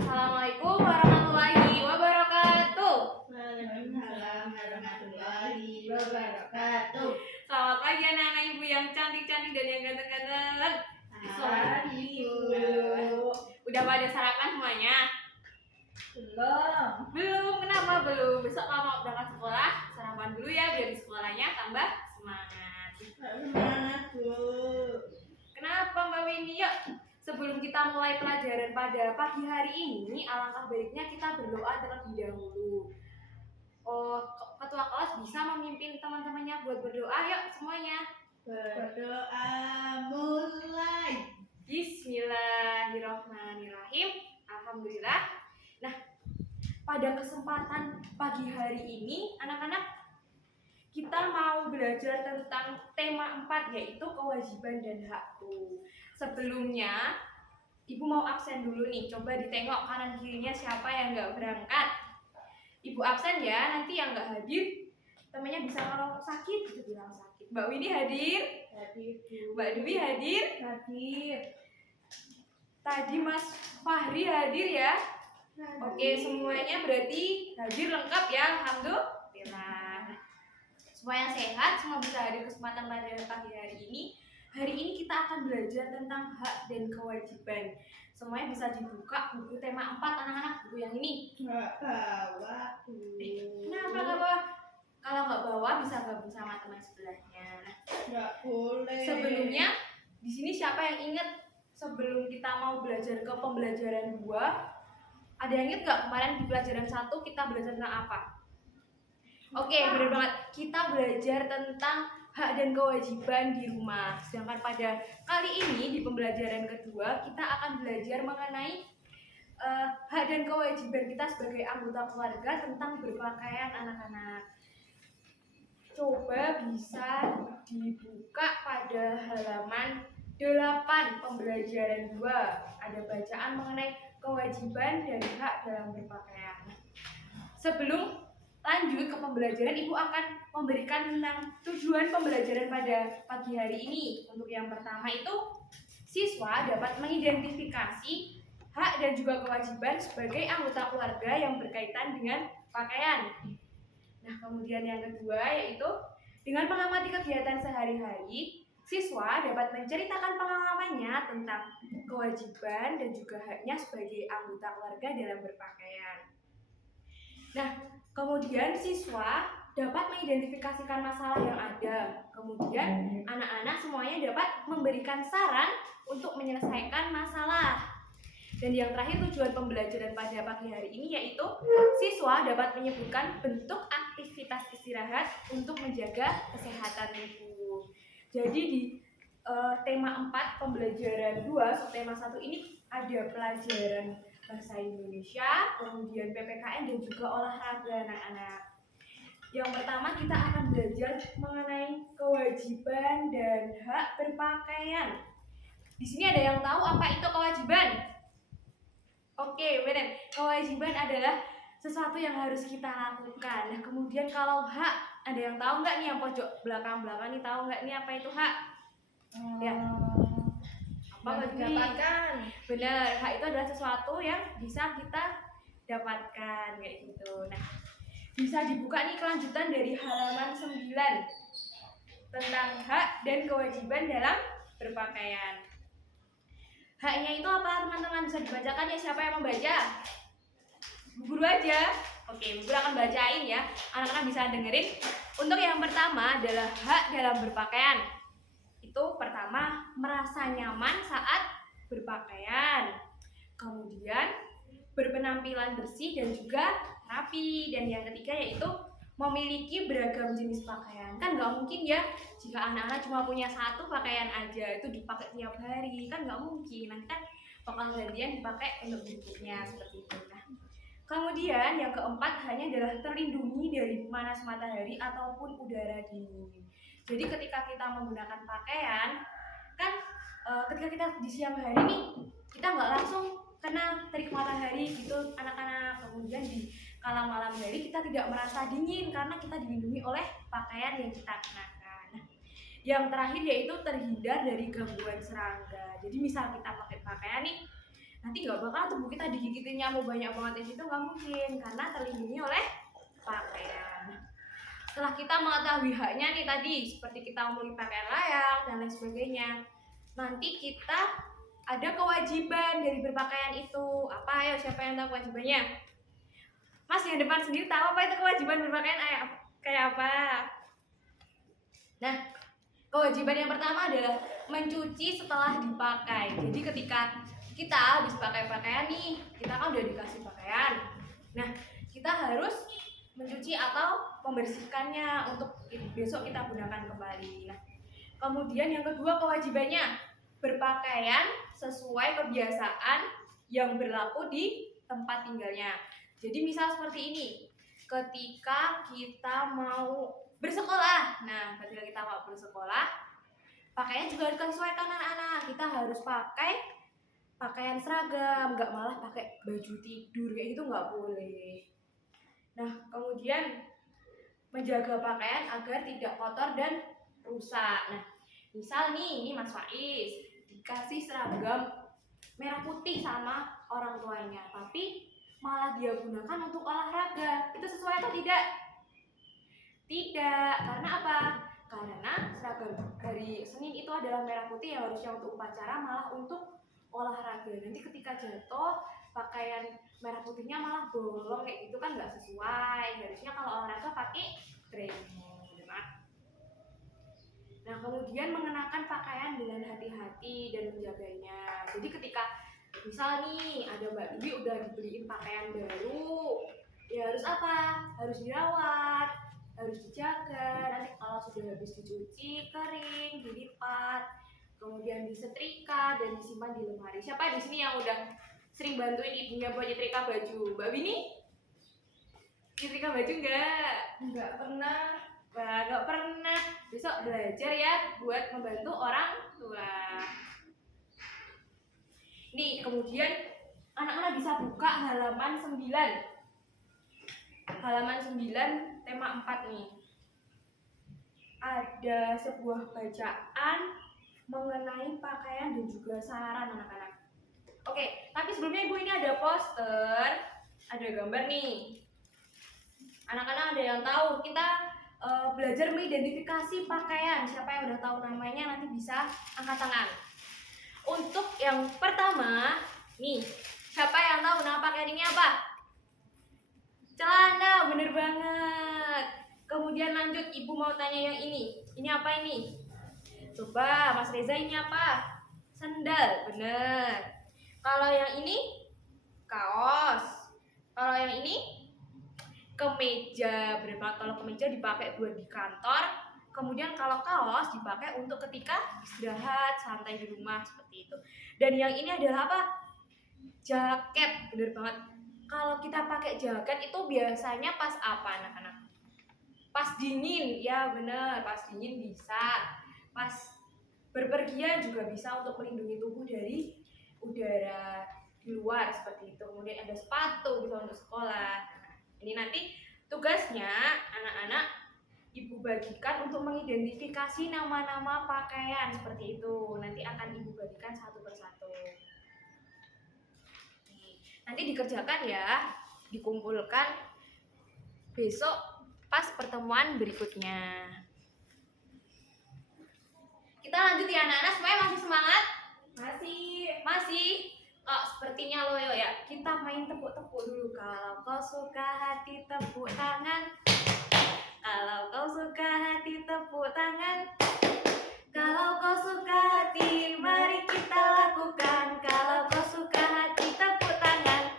Assalamualaikum warahmatullahi wabarakatuh. Waalaikumsalam warahmatullahi wabarakatuh. Selamat pagi anak-anak ibu yang cantik-cantik dan yang ganteng-ganteng. Pagi Udah pada sarapan semuanya? belum. Belum, kenapa belum? Besok kalau mau berangkat sekolah, sarapan dulu ya biar di sekolahnya tambah semangat. Semangat Bu. Kenapa Mbak Winnie? Yuk, sebelum kita mulai pelajaran pada pagi hari ini, alangkah baiknya kita berdoa terlebih dahulu. Ketua kelas bisa memimpin teman-temannya buat berdoa. Yuk semuanya. Berdoa mulai. Bismillahirrahmanirrahim. Alhamdulillah. Nah, pada kesempatan pagi hari ini, anak-anak, kita mau belajar tentang tema 4, yaitu kewajiban dan hakku. Sebelumnya, Ibu mau absen dulu nih. Coba ditengok kanan kirinya siapa yang nggak berangkat. Ibu absen ya, nanti yang nggak hadir, temannya bisa kalau sakit, bisa bilang sakit. Mbak Winnie hadir? Hadir Bu. Mbak Dewi hadir? Hadir. Tadi Mas Fahri hadir ya? Oke, semuanya berarti hadir lengkap ya, alhamdulillah. Supaya sehat, semua bisa hadir kesempatan pada pagi hari ini. Hari ini kita akan belajar tentang hak dan kewajiban. Semuanya bisa dibuka buku tema 4 anak-anak, buku yang ini. Nggak bawa Bu. Kenapa nggak bawa? Kalau nggak bawa bisa gabung sama teman sebelahnya. Nggak boleh. Sebelumnya, di sini siapa yang ingat sebelum kita mau belajar ke pembelajaran 2? Ada yang ingat nggak kemarin di pelajaran 1 kita belajar tentang apa? Oke, benar banget. Kita belajar tentang hak dan kewajiban di rumah. Sedangkan pada kali ini di pembelajaran kedua kita akan belajar mengenai hak dan kewajiban kita sebagai anggota keluarga tentang berpakaian anak-anak. Coba bisa dibuka pada halaman 8 pembelajaran 2. Ada bacaan mengenai kewajiban dan hak dalam berpakaian. Sebelum lanjut ke pembelajaran, Ibu akan memberikan tentang tujuan pembelajaran pada pagi hari ini. Untuk yang pertama itu, siswa dapat mengidentifikasi hak dan juga kewajiban sebagai anggota keluarga yang berkaitan dengan pakaian. Nah, kemudian yang kedua yaitu dengan mengamati kegiatan sehari-hari, siswa dapat menceritakan pengalamannya tentang kewajiban dan juga haknya sebagai anggota keluarga dalam berpakaian. Nah, kemudian siswa dapat mengidentifikasikan masalah yang ada. Kemudian anak-anak semuanya dapat memberikan saran untuk menyelesaikan masalah. Dan yang terakhir, tujuan pembelajaran pada pagi hari ini yaitu siswa dapat menyebutkan bentuk aktivitas istirahat untuk menjaga kesehatan tubuh. Jadi di tema 4 pembelajaran 2, tema 1 ini ada pelajaran bahasa Indonesia, kemudian PPKN dan juga olahraga anak-anak. Yang pertama kita akan belajar mengenai kewajiban dan hak berpakaian. Di sini ada yang tahu apa itu kewajiban? Oke, benar. Kewajiban adalah sesuatu yang harus kita lakukan. Nah, kemudian kalau hak, ada yang tahu nggak nih yang pojok belakang-belakang nih, tahu nggak nih apa itu hak? Ya. Apa Dapatkan. Benar, hak itu adalah sesuatu yang bisa kita dapatkan kayak gitu. Nah, bisa dibuka nih kelanjutan dari halaman 9 tentang hak dan kewajiban dalam berpakaian. Haknya itu apa teman-teman? Bisa dibacakan ya, siapa yang membaca? Bu Guru aja. Oke, Bu Guru akan bacain ya. Anak-anak bisa dengerin. Untuk yang pertama adalah hak dalam berpakaian. Itu pertama, merasa nyaman saat berpakaian. Kemudian berpenampilan bersih dan juga rapi. Dan yang ketiga yaitu memiliki beragam jenis pakaian. Kan nggak mungkin ya jika anak-anak cuma punya satu pakaian aja itu dipakai tiap hari, kan nggak mungkin. Nanti kan bakal gantian dipakai untuk berikutnya seperti itu. Nah, kemudian yang keempat hanya adalah terlindungi dari panas matahari ataupun udara dingin. Jadi ketika kita menggunakan pakaian, kan ketika kita di siang hari nih kita nggak langsung kena terik matahari gitu anak-anak. Kemudian di kala malam hari kita tidak merasa dingin karena kita dilindungi oleh pakaian yang kita kenakan. Nah, yang terakhir yaitu terhindar dari gangguan serangga. Jadi misal kita pakai pakaian nih, nanti nggak bakal tubuh kita digigitin nyamuk banyak banget di situ, nggak mungkin karena terlindungi oleh pakaian. Setelah kita mengetahui haknya nih tadi, seperti kita memiliki pakaian layak dan lain sebagainya, nanti kita ada kewajiban dari berpakaian itu. Apa? Ayo, siapa yang tahu kewajibannya? Mas yang depan sendiri tahu apa itu kewajiban berpakaian kayak apa? Nah, kewajiban yang pertama adalah mencuci setelah dipakai. Jadi ketika kita habis pakai pakaian nih, kita kan udah dikasih pakaian. Nah, kita harus mencuci atau membersihkannya untuk besok kita gunakan kembali. Nah, kemudian yang kedua kewajibannya berpakaian sesuai kebiasaan yang berlaku di tempat tinggalnya. Jadi misal seperti ini, ketika kita mau bersekolah, nah ketika kita mau bersekolah, pakaian juga harus disesuaikan anak-anak. Kita harus pakai pakaian seragam, nggak malah pakai baju tidur kayak gitu, nggak boleh. Nah, kemudian menjaga pakaian agar tidak kotor dan rusak. Nah, misal nih, ini Mas Faiz dikasih seragam merah putih sama orang tuanya, tapi malah dia gunakan untuk olahraga. Itu sesuai atau tidak? Tidak. Karena apa? Karena seragam hari Senin itu adalah merah putih yang harusnya untuk upacara, malah untuk olahraga. Nanti ketika jatuh, pakaian merah putihnya malah bolong kayak gitu kan nggak sesuai. Harusnya kalau olahraga pakai training. Nah, kemudian mengenakan pakaian dengan hati-hati dan menjaganya. Jadi ketika misal nih ada Mbak Dwi udah dibeliin pakaian baru, ya harus apa? Harus dirawat, harus dijaga. Nanti kalau sudah habis dicuci, kering, dilipat, kemudian disetrika dan disimpan di lemari. Siapa di sini yang udah sering bantuin ibunya buat nyetrika baju? Mbak Winnie? Nyetrika baju enggak? Nggak pernah. Wah, nggak pernah. Besok belajar ya buat membantu orang tua. Nih, kemudian anak-anak bisa buka halaman 9. Halaman 9, tema 4 nih. Ada sebuah bacaan mengenai pakaian dan juga saran anak-anak. Oke, tapi sebelumnya Ibu ini ada poster, ada gambar nih. Anak-anak ada yang tahu, kita belajar mengidentifikasi pakaian. Siapa yang udah tahu namanya nanti bisa angkat tangan. Untuk yang pertama, nih, siapa yang tahu nama pakaian ini apa? Celana, bener banget. Kemudian lanjut, Ibu mau tanya yang ini. Ini apa ini? Coba, Mas Reza, ini apa? Sandal, bener. Kalau yang ini, kaos. Kalau yang ini, kemeja. Bener banget, kalau kemeja dipakai buat di kantor. Kemudian kalau kaos dipakai untuk ketika istirahat, santai di rumah, seperti itu. Dan yang ini adalah apa? Jaket, bener banget. Kalau kita pakai jaket itu biasanya pas apa anak-anak? Pas dingin, ya bener, pas dingin bisa. Pas berpergian juga bisa untuk melindungi tubuh dari udara di luar seperti itu. Kemudian ada sepatu bisa untuk sekolah. Ini nanti tugasnya anak-anak Ibu bagikan untuk mengidentifikasi nama-nama pakaian seperti itu. Nanti akan Ibu bagikan satu persatu. Nanti dikerjakan ya, dikumpulkan besok pas pertemuan berikutnya. Kita lanjut ya anak-anak, semuanya masih semangat? Masih? Oh, sepertinya loyo ya. Kita main tepuk-tepuk dulu. Kalau kau suka hati tepuk tangan. Kalau kau suka hati tepuk tangan. Kalau kau suka hati mari kita lakukan. Kalau kau suka hati tepuk tangan.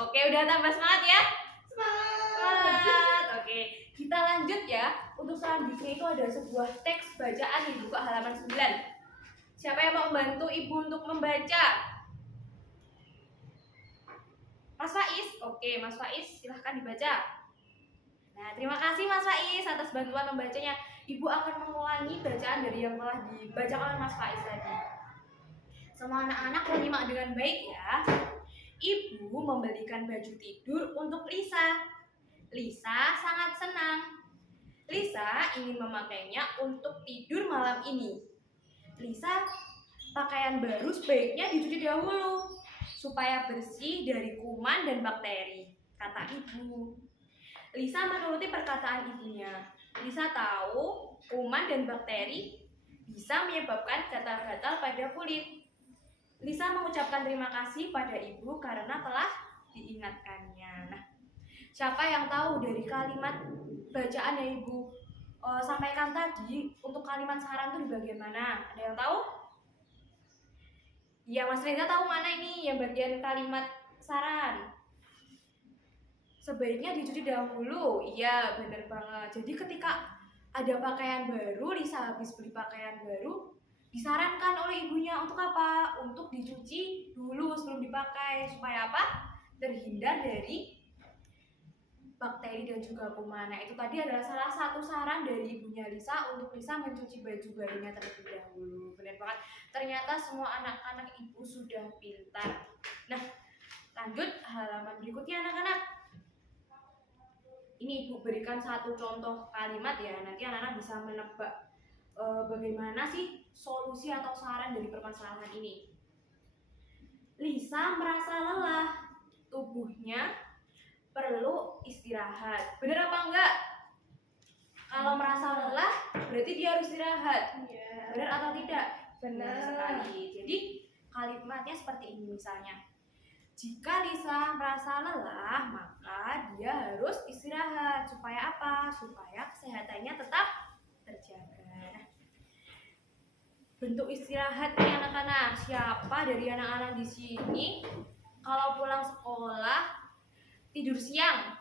Oke, udah tambah semangat ya? Semangat. Oke, kita lanjut ya. Untuk selanjutnya itu ada sebuah teks bacaan di buku halaman 9. Siapa yang mau membantu Ibu untuk membaca? Mas Faiz? Oke, Mas Faiz silahkan dibaca. Nah, terima kasih Mas Faiz atas bantuan membacanya. Ibu akan mengulangi bacaan dari yang telah dibacakan oleh Mas Faiz tadi. Semua anak-anak menyimak dengan baik ya. Ibu membelikan baju tidur untuk Lisa. Lisa sangat senang. Lisa ingin memakainya untuk tidur malam ini. Lisa, pakaian baru sebaiknya dicuci dahulu. supaya bersih dari kuman dan bakteri, kata ibu. Lisa menuruti perkataan ibunya. Lisa tahu kuman dan bakteri bisa menyebabkan gatal-gatal pada kulit. Lisa mengucapkan terima kasih pada ibu karena telah diingatkannya. Nah, siapa yang tahu dari kalimat bacaan yang ibu sampaikan tadi untuk kalimat saran itu di bagian mana? Ada yang tahu? Ya, Mas Reza tahu mana ini yang bagian kalimat saran? Sebaiknya dicuci dahulu. Iya, benar banget. Jadi ketika ada pakaian baru, Lisa habis beli pakaian baru, disarankan oleh ibunya untuk apa? Untuk dicuci dulu sebelum dipakai. Supaya apa? Terhindar dari bakteri dan juga kuman. Nah, itu tadi adalah salah satu saran dari ibunya Lisa untuk Lisa mencuci baju barunya terlebih dahulu. Benar banget. Ternyata semua anak-anak ibu sudah pintar. Nah, lanjut halaman berikutnya anak-anak. Ini ibu berikan satu contoh kalimat ya, nanti anak-anak bisa menebak bagaimana sih solusi atau saran dari permasalahan ini. Lisa merasa lelah, tubuhnya perlu istirahat. Bener apa enggak? Kalau merasa lelah, berarti dia harus istirahat. Iya. Bener atau tidak? Benar. Sekali. Jadi kalimatnya seperti ini misalnya. Jika Lisa merasa lelah, maka dia harus istirahat. Supaya apa? Supaya kesehatannya tetap terjaga. Bentuk istirahat nih anak-anak. Siapa dari anak-anak di sini kalau pulang sekolah tidur siang?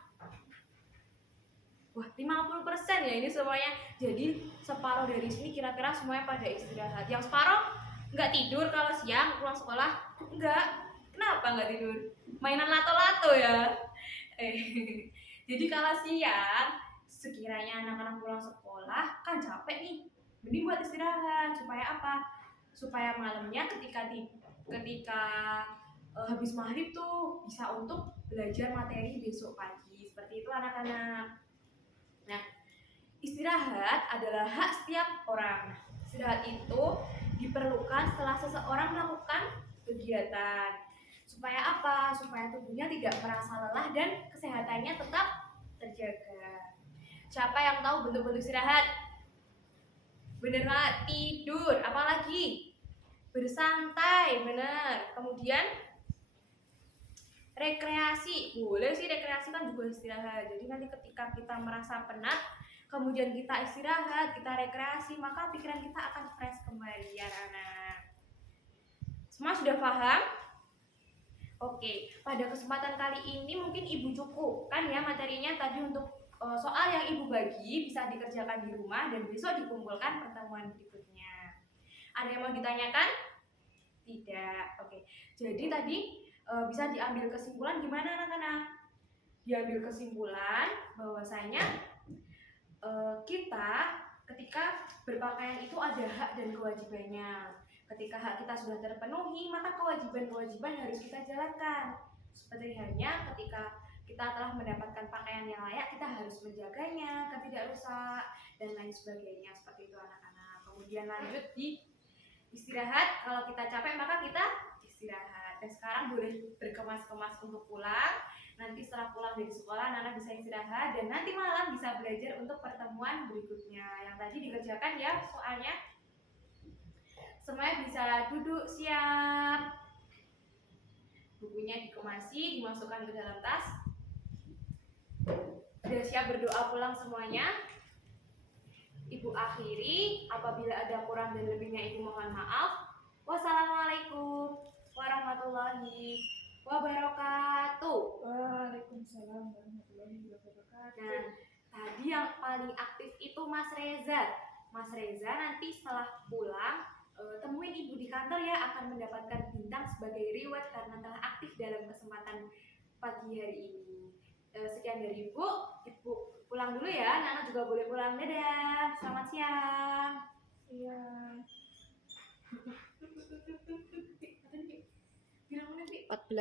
Wah, 50% ya ini semuanya. Jadi separuh dari sini kira-kira semuanya pada istirahat. Yang separuh nggak tidur kalau siang pulang sekolah? Enggak. Kenapa nggak tidur? Mainan lato-lato ya. Jadi kalau siang, sekiranya anak-anak pulang sekolah kan capek nih, mending buat istirahat. Supaya apa? Supaya malamnya ketika habis maghrib tuh bisa untuk belajar materi besok pagi. Seperti itu anak-anak. Nah, istirahat adalah hak setiap orang. Istirahat itu diperlukan setelah seseorang melakukan kegiatan. Supaya apa? Supaya tubuhnya tidak merasa lelah dan kesehatannya tetap terjaga. Siapa yang tahu bentuk-bentuk istirahat? Bener banget, tidur. Apalagi? Bersantai, bener. Kemudian rekreasi. Boleh sih rekreasi kan juga istirahat. Jadi nanti ketika kita merasa penat, kemudian kita istirahat, kita rekreasi, maka pikiran kita akan fresh kembali ya anak. Semua sudah paham? Oke, pada kesempatan kali ini mungkin Ibu cukupkan ya materinya tadi untuk soal yang Ibu bagi bisa dikerjakan di rumah dan besok dikumpulkan pertemuan berikutnya. Ada yang mau ditanyakan? Tidak. Oke. Jadi tadi bisa diambil kesimpulan gimana anak-anak? Diambil kesimpulan bahwasanya kita ketika berpakaian itu ada hak dan kewajibannya. Ketika hak kita sudah terpenuhi, maka kewajiban-kewajiban harus kita jalankan. Seperti halnya ketika kita telah mendapatkan pakaian yang layak, kita harus menjaganya agar tidak rusak dan lain sebagainya. Seperti itu anak-anak. Kemudian lanjut di istirahat. Kalau kita capek maka kita istirahat. Dan sekarang boleh berkemas-kemas untuk pulang. Nanti setelah pulang dari sekolah, anak-anak bisa istirahat dan nanti malam bisa belajar untuk pertemuan berikutnya. Yang tadi dikerjakan ya soalnya. Semuanya bisa duduk siap. Bukunya dikemasi, dimasukkan ke dalam tas. Sudah siap berdoa pulang semuanya? Ibu akhiri, apabila ada kurang dan lebihnya Ibu mohon maaf. Wassalamualaikum warahmatullahi wabarakatuh. Waalaikumsalam warahmatullahi wabarakatuh. Nah, tadi yang paling aktif itu Mas Reza. Mas Reza nanti setelah pulang temuin Ibu di kantor ya, akan mendapatkan bintang sebagai reward karena telah aktif dalam kesempatan pagi hari ini. Sekian dari Ibu pulang dulu ya, Nana juga boleh pulang. Dadah, selamat siang. Iya. Bilang mana, Bi? 14